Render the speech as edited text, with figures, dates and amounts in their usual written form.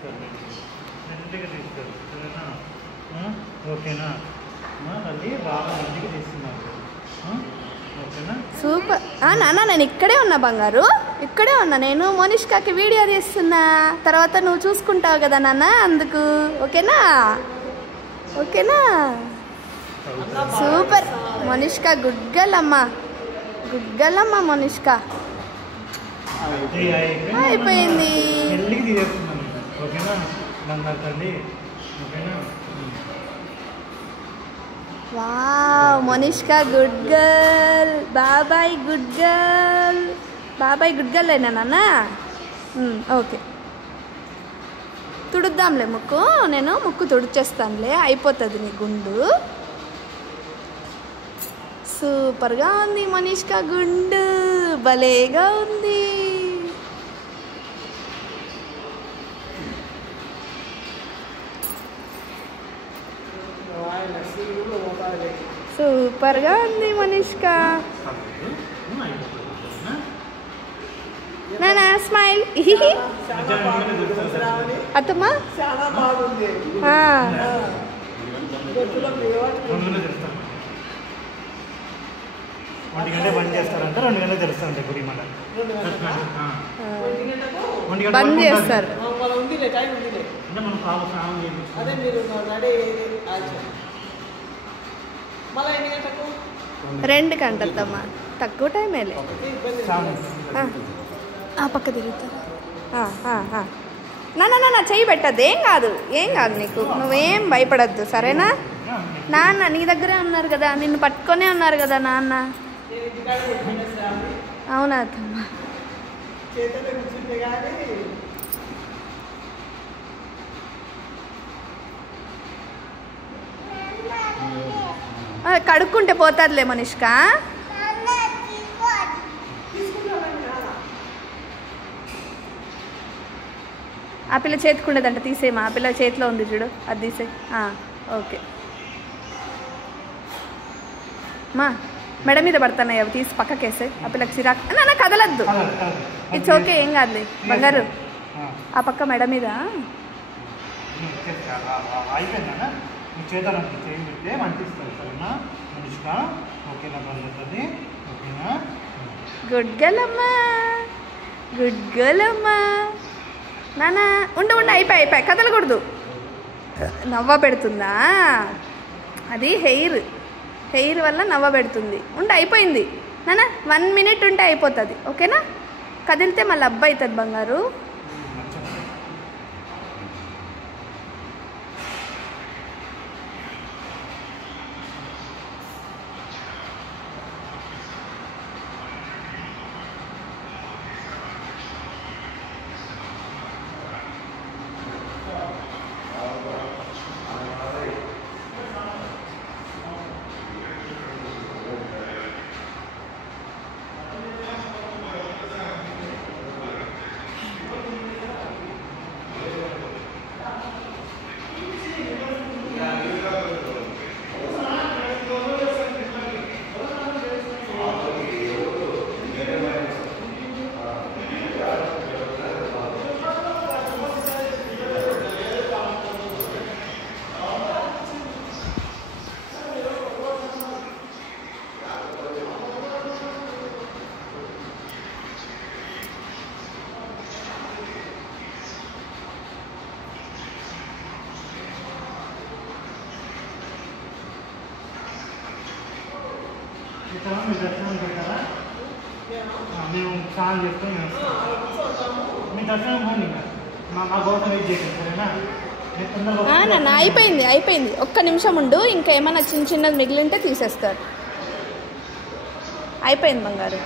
తీసుకోండి, మంచిగా తీసుకోండి, సరేనా? ఓకేనా? మళ్ళీ బాగా మంచిగా తీస్తున్నాను, ఓకేనా? సూపర్. నాన్న నేను ఇక్కడే ఉన్నా బంగారు, ఇక్కడే ఉన్నా. నేను మోనిష్కాకి వీడియో తీస్తున్నా, తర్వాత నువ్వు చూసుకుంటావు కదా నాన్న, అందుకు. ఓకేనా? ఓకేనా? సూపర్ మోనిష్కా, గుడ్ గర్ల్ అమ్మా, గుడ్ గర్ల్ అమ్మా మోనిష్కా. అయిపోయింది. మెల్లిగా తీసేస్తున్నాను, ఓకేనా? బంగారు తల్లి, ఓకేనా? Wow Monishka good girl. బాబాయ్ గుడ్ గర్ల్, బాబాయ్ గుడ్ గర్ల్ అయినా నాన్న. ఓకే, తుడుద్దాంలే ముక్కు, నేను ముక్కు తుడిచేస్తానులే, అయిపోతుంది నీ గుండు. సూపర్గా ఉంది మోనిష్కా గుండు, భలేగా ఉంది. సూపర్గా ఉంది మోనిష్కా. నానా స్మైల్. అత్తమ్మా ఒంటి గంట బంద్ చేస్తారంట, 2 గంటలకు తెలుస్తారంట గుడి మన బంద్ చేస్తారు. అంటే మనం స్నానం అదే మీరు రెడీ మళ్ళీ ఎన్ని గంటకు? 2 గంటలమ్మా, తక్కువ టైమేలే. పక్క తిరుగుతా. నా చెయ్యి పెట్టద్దు, ఏం కాదు, ఏం కాదు నీకు, నువ్వేం భయపడద్దు, సరేనా? నాన్న నీ దగ్గరే ఉన్నారు కదా, నిన్ను పట్టుకొనే ఉన్నారు కదా నాన్న. అవునా అత్తమ్మా? కడుక్కుంటే పోతుందిలే మనిష్కా. ఆ పిల్ల చేతికుండేదంట, తీసేమా, ఆ పిల్ల చేతిలో ఉంది చూడు, అది తీసే. ఓకే మా మెడ మీద పడుతున్నాయి అవి, తీసి పక్కకేసే. ఆ పిల్లకి చిరాకు. నా కదలద్దు, ఇట్స్ ఓకే, ఏం కాదులే బంగారు. ఆ పక్క మెడ మీద గుడ్ గర్ల్ అమ్మా, గుడ్ గర్ల్ అమ్మా. నానా ఉండు, అయిపోయి కదలకూడదు. నవ్వ పెడుతుందా అది? హెయిర్ వల్ల నవ్వ పెడుతుంది. అయిపోయింది నానా, 1 minute ఉంటే అయిపోతుంది, ఓకేనా? కదిలితే మళ్ళీ అబ్బాయి అవుతుంది బంగారు. దర్శనం పెట్టారా? మేము స్నానం చేసుకొని మీ దర్శనం పోండి, మా కోసం వెయిట్ చేయండి, సరేనా? నాన్న అయిపోయింది, ఒక్క నిమిషం ఉండు, ఇంకా ఏమైనా చిన్నది మిగిలింటే తీసేస్తారు. అయిపోయింది బంగారు.